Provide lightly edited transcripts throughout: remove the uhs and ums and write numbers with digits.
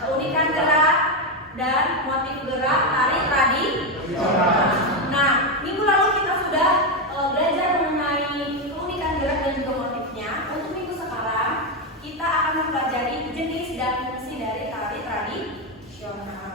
keunikan gerak dan motif gerak tari tradisional. Nah, minggu lalu kita sudah belajar mengenai keunikan gerak dan juga motifnya. Untuk minggu sekarang kita akan mempelajari jenis dan fungsi dari tari tradisional.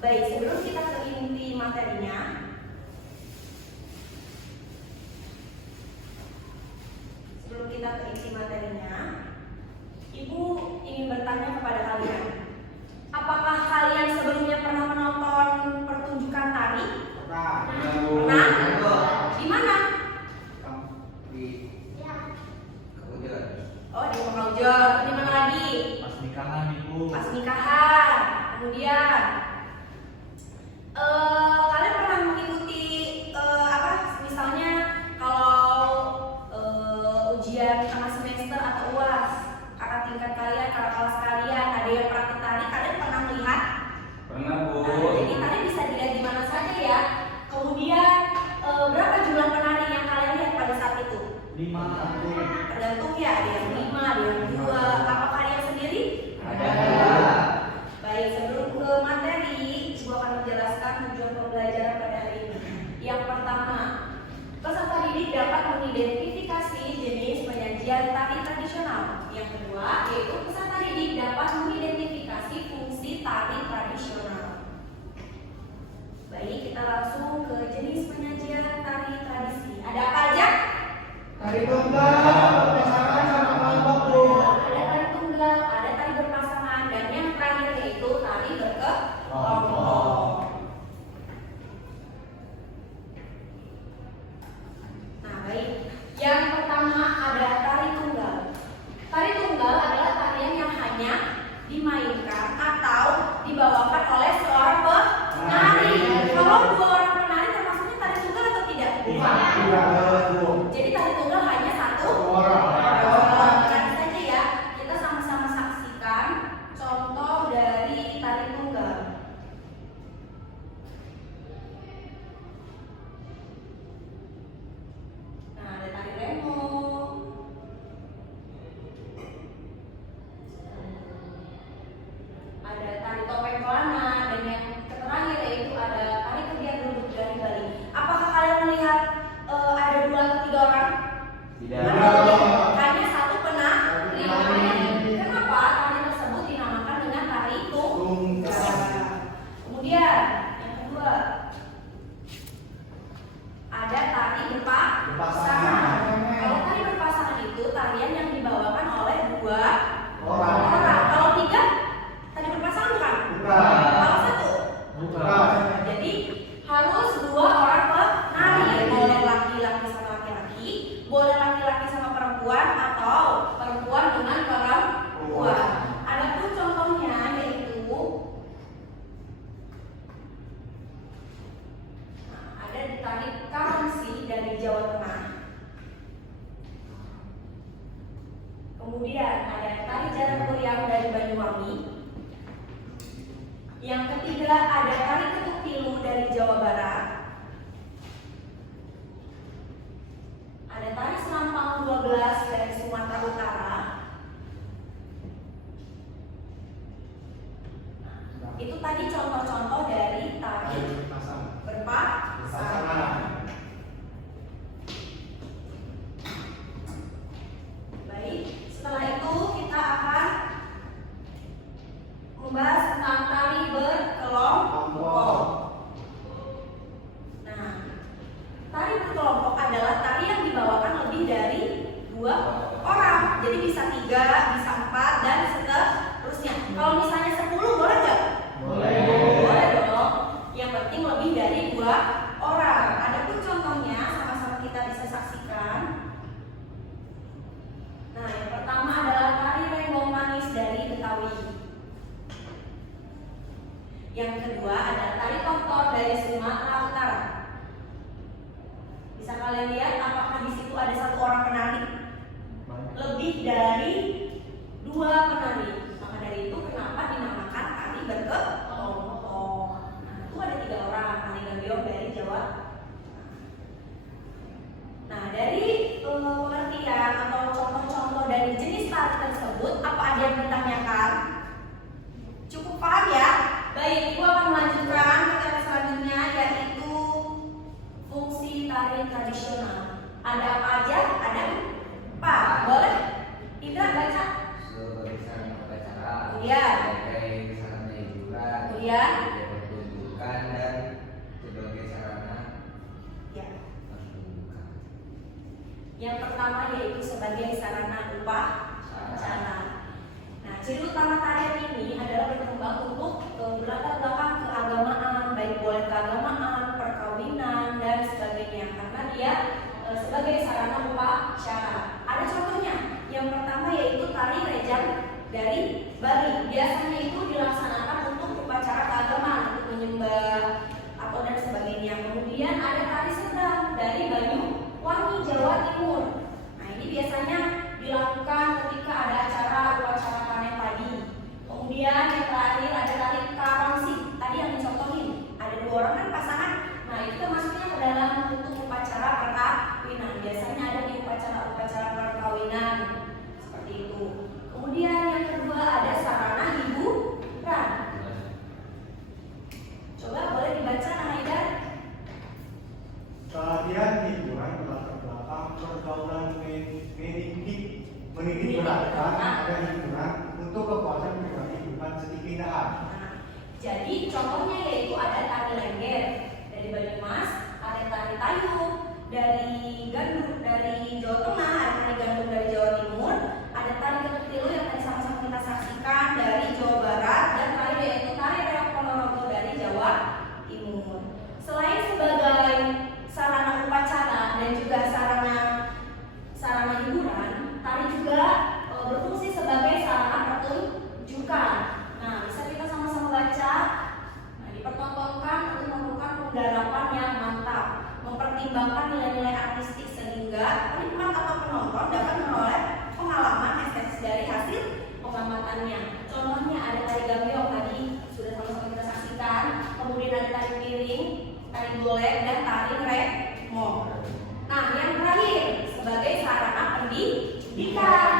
Baik, sebelum kita ke inti materinya, Ibu ingin bertanya kepada kalian, apakah kalian sebelumnya pernah menonton pertunjukan tari? Pernah? Di mana? Di Kaujon. Oh, di Kaujon. Di mana lagi? Pas nikahan, Ibu. Pas nikahan. Kemudian kalian pernah mengikuti misalnya kalau ujian tengah semester atau UAS, kakak tingkat kalian, kakak kelas kalian ada yang praktik tari, kalian pernah melihat? Pernah, Bu. Jadi kalian bisa dilihat di mana saja ya. Kemudian berapa jumlah penari yang kalian lihat pada saat itu? 5. Tergantung ya, ada yang 5, ada yang 2. Apakah kalian sendiri? Ada. Baik, sebelum ke materi, Ibu akan menjelaskan tujuan pembelajaran pada hari ini. Yang pertama, peserta didik dapat mengidentifikasi jenis penyajian tari tradisional. Yang kedua, yaitu peserta didik dapat mengidentifikasi fungsi tari tradisional. Baik, kita langsung ke jenis penyajian tari tradisi. Ada apa aja? Tari tunggal, berpasangan sama kelompok, Bu. Ada tari tunggal, ada tari berpasangan, dan yang terakhir yaitu tari berkelompok. Nah, baik. Yang pertama ada tari tunggal. Tari tunggal adalah tarian yang hanya dimainkan atau dibawakan oleh seorang penari. Kalau 2 orang penari termasuknya tari tunggal atau tidak? Tidak, Bu. Jadi tari tunggal hanya 1 Orang. Nanti saja ya, kita sama-sama saksikan contoh dari tari tunggal. Nah, ada tari remo, ada tari topeng pelana, dan yang terakhir yaitu ada tari kedian duduk dari Bali. Apakah kalian melihat ada 2 atau 3 orang? Tidak. Hanya 1 penari. Kenapa tari tersebut dinamakan dengan tari tunggal? Kemudian yang kedua ada tari berpasangan. Kalau tari berpasangan itu tarian yang dibawakan oleh 2 orang. Kalau 3 tari berpasangan bukan? Kalau 1? Bukan. Jadi harus 2 orang penari. Boleh laki-laki sama laki-laki, boleh laki-laki sama perempuan, atau perempuan dengan perempuan. Adapun contohnya yaitu ada di tari Karansi dari Jawa Tengah. Kemudian ada tari Jaran Kuriang dari Banyuwangi. Yang ketiga ada tari Ketuk Tilu dari Jawa Barat. Ada tari Selampang 12 dari Sumatera Utara. Itu tadi contoh-contoh dari tari berpasangan. Baik, setelah itu kita akan membahas tentang tari berkelompok. Nah, tari berkelompok adalah tari yang dibawakan lebih dari 2 orang. Jadi bisa 3, bisa 4, dan seterusnya. Kalau misalnya 10 boleh nggak? Boleh dong. Yang penting lebih dari 2 orang. Adapun contohnya sama-sama kita bisa saksikan. Nah, yang pertama adalah tari Renggong Manis dari Betawi. Yang kedua adalah tari Tortor dari Sumatera Utara. Bisa kalian lihat apakah di situ ada 1 orang penari? Lebih dari 2 penari. Maka dari itu kenapa dinamakan tari berkelompok. Nah, itu ada 3 orang, tari Gabiong dari Jawa. Nah, dari pengertian atau contoh-contoh dari jenis tari tersebut, apa ada yang ditanyakan? Cukup paham Kemudian sebagai sarana hiburan, Kemudian? sebagai pertunjukan dan sebagai sarana ya. pertunjukan. Yang pertama yaitu sebagai sarana upacara. Nah, ciri utama tarian ini adalah berkembang untuk berlatar belakang keagamaan, baik boleh keagamaan, perkawinan dan sebagainya. Karena dia sebagai sarana upacara. Ada contohnya. Yang pertama yaitu tari rejang dari Bali. Biasanya itu dilaksanakan untuk upacara keagamaan, untuk menyembah atau dan sebagainya. Kemudian ada tari sedang dari Banyuwangi, Jawa Timur. Nah, ini biasanya dilakukan ketika ada acara upacara panen padi. Kemudian yang terakhir ada tari karangsi. Tadi yang dicontohin, ada 2 orang kan pasangan. Nah, itu termasuknya ke dalam untuk upacara perkawinan. Biasanya ada di upacara-upacara perkawinan seperti itu. Kemudian yang kedua ada sarana hiburan. Coba boleh dibaca Naida. Tarian hiburan berlatar belakang pergaulan mendidik beragam ada hiburan untuk kepuasan pribadi bukan sedikit keindahan. Nah, jadi contohnya yaitu ada tari lengger dari Banyumas, ada tari tayub dari Gandul dari Jawa Tengah, ada tari gandum dari Jawa Timur, ada tari ketuk tilu yang tadi sama-sama kita saksikan dari Jawa Barat, dan terakhir yaitu tari reok Ponorogo dari Jawa Timur. Selain sebagai sarana upacara dan juga sarana hiburan, tari juga berfungsi sebagai sarana pertunjukan. Nah, bisa kita sama-sama baca. Nah, dipertontonkan untuk melakukan penggarapan yang mantap, mempertimbangkan nilai-nilai artistik sehingga penikmat atau penonton dapat menoleh pengalaman estetis dari hasil pengamatannya. Contohnya ada tari gambiong tadi sudah sama-sama kita saksikan, kemudian ada tari piring, tari golek, dan tari remong. Nah, yang terakhir sebagai sarana pendidikan.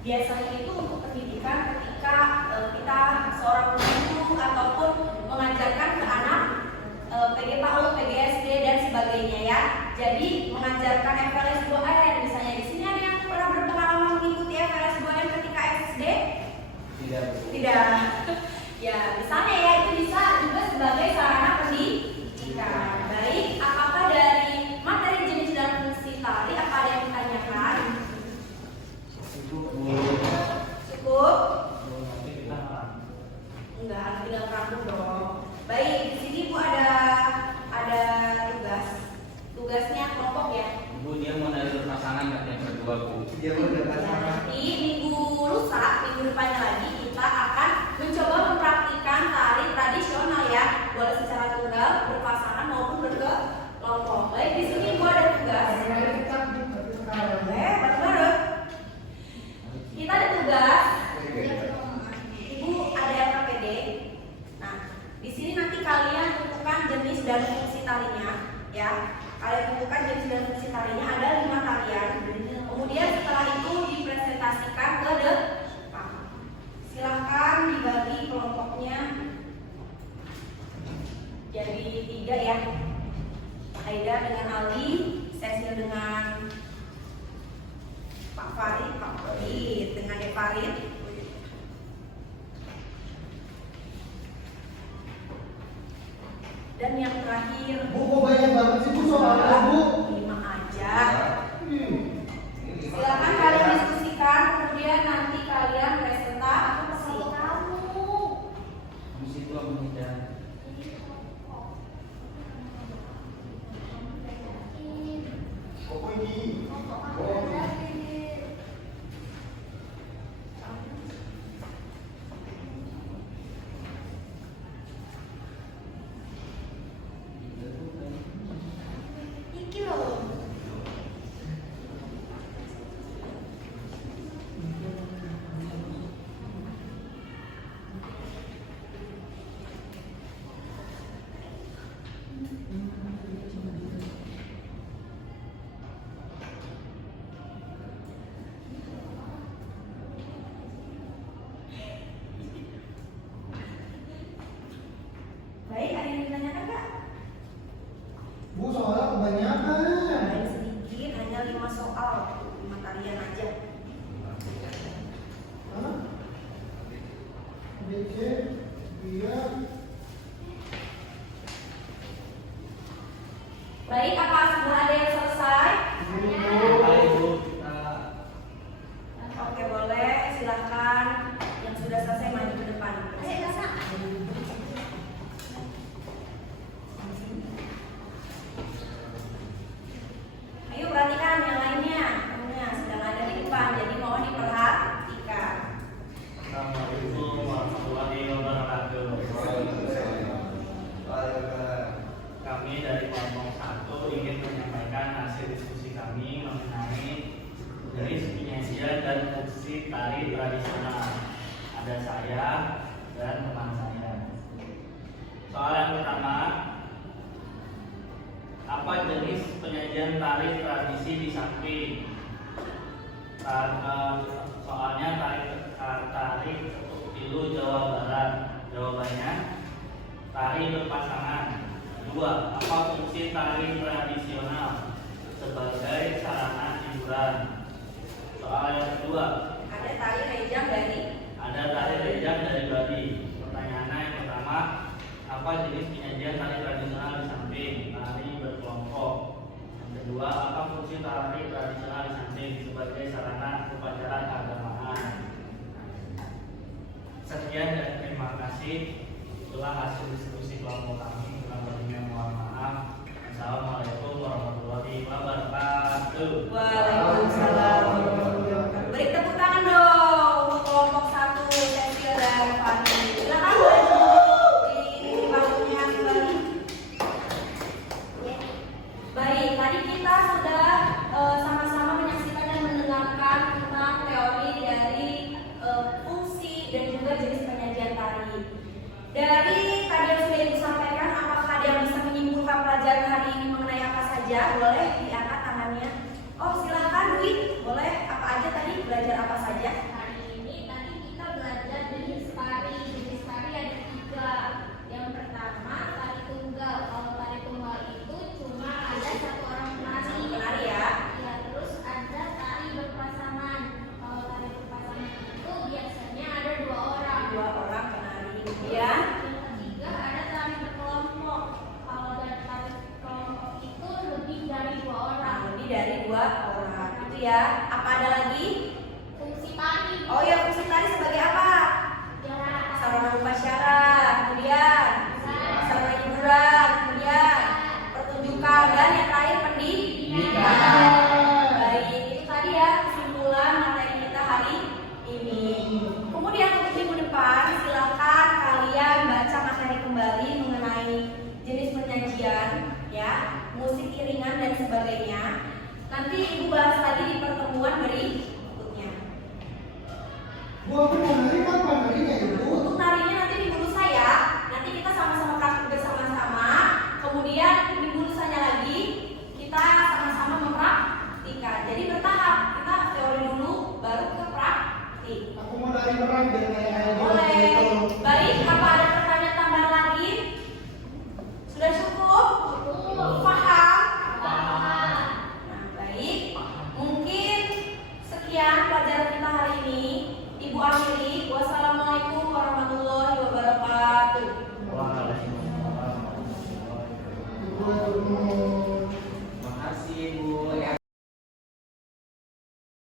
Biasanya itu untuk pendidikan ketika kita seorang guru ataupun mengajarkan ke anak PG PAUD, PGSD dan sebagainya ya. Jadi mengajarkan FLS 2N, misalnya di sini ada yang pernah berpengalaman mengikuti FLS 2N ketika SD? Tidak. Ya, misalnya ya itu bisa juga sebagai sarana pendidikan. Baik, apakah dari materi jenis dan fungsi tari apa ada yang ditanyakan? Cukup? Enggak, tinggal rambut dong. Baik, di sini Bu ada tugasnya kelompok ya. Bu, dia mau dari pasangan nggak yang berdua, Bu? Dia udah pasangan. Nanti minggu lusa, minggu depannya lagi kita akan mencoba mempraktikkan tari tradisional ya, boleh secara tunggal, berpasangan maupun berkelompok. Baik, di sini Bu ada tugas. Bareng-bareng. Kita ada tugas. Ibu ada LKPD. Nah, di sini nanti kalian tentukan jenis dan fungsi tarinya, ya. Kalian tentukan jenis dan fungsi tarinya, ada 5 tarian. Kemudian setelah itu dipresentasikan ke depan. Silahkan dibagi kelompoknya jadi 3 ya. Aida dengan Aldi, Cecil dengan Pak Farid dengan Farid. Dan yang terakhir Bu, kok banyak banget sih Bu soalnya Bu? 5 aja. Silakan kalian diskusikan, kemudian nanti kalian presentasi. Di situ aku tidak. Kok ini? yang sudah selesai maju ke depan. Ayo Kasa. Ayo perhatikan yang lainnya. Temennya sedang ada di depan, jadi mohon diperhatikan. Assalamualaikum warahmatullahi wabarakatuh. Kami dari kelompok 1 ingin menyampaikan hasil diskusi kami mengenai jenis penyajian dan fungsi tari tradisional. Ada saya dan teman saya. Soal yang pertama, apa jenis penyajian tari tradisi di samping? Soalnya tari ketuk pilu Jawa Barat. Jawabannya tari berpasangan. 2. Apa fungsi tari tradisional sebagai sarana hiburan? Soal yang kedua, Ada tari rejang dari Bali. Pertanyaannya yang pertama, apa jenis penyajian tari tradisional di samping? Tari berkelompok. Yang kedua, apa fungsi tari tradisional di samping sebagai sarana upacara keagamaan? Sekian dan terima kasih. Itulah hasil diskusi kelompok kami. Kurang lebihnya mohon maaf. Assalamualaikum warahmatullahi wabarakatuh. Waalaikumsalam. Beri tepuk tangan dong untuk kelompok 1 Cecil dan Fani. Silakan boleh duduk di bangkunya kembali. Baik, tadi kita sudah sama-sama menyaksikan dan mendengarkan tentang teori dari fungsi dan juga jenis penyajian tari. Dari tadi yang sudah Ibu sampaikan, apakah ada yang bisa menyimpulkan pelajaran hari ini mengenai apa saja? Boleh diangkat tangannya. Oh silakan Dwi, boleh apa aja tadi, belajar apa saja? Hari ini tadi kita belajar jenis tari. Jenis tari ada 3. Yang pertama tari tunggal. Kalau tari tunggal itu cuma ada 1 orang penari. Penari ya. Ya, terus ada tari berpasangan. Kalau tari berpasangan itu biasanya ada 2 orang. 2 orang penari. Kemudian Yang ketiga ada tari berkelompok. Kalau dari tari kelompok itu lebih dari 2 orang. lebih dari 2 orang. Itu ya. Apa ada lagi? Fungsi tari. Oh ya, fungsi tari sebagai apa? Ya, Sarana upacara, kemudian sarana hiburan, kemudian pertunjukan dan yang terakhir pendidikan. Baik, itu tadi ya kesimpulan materi kita hari ini. Kemudian untuk minggu depan silakan kalian baca materi kembali mengenai jenis penyajian, ya, musik iringan dan sebagainya. Nanti Ibu bahas lagi di pertemuan berikutnya.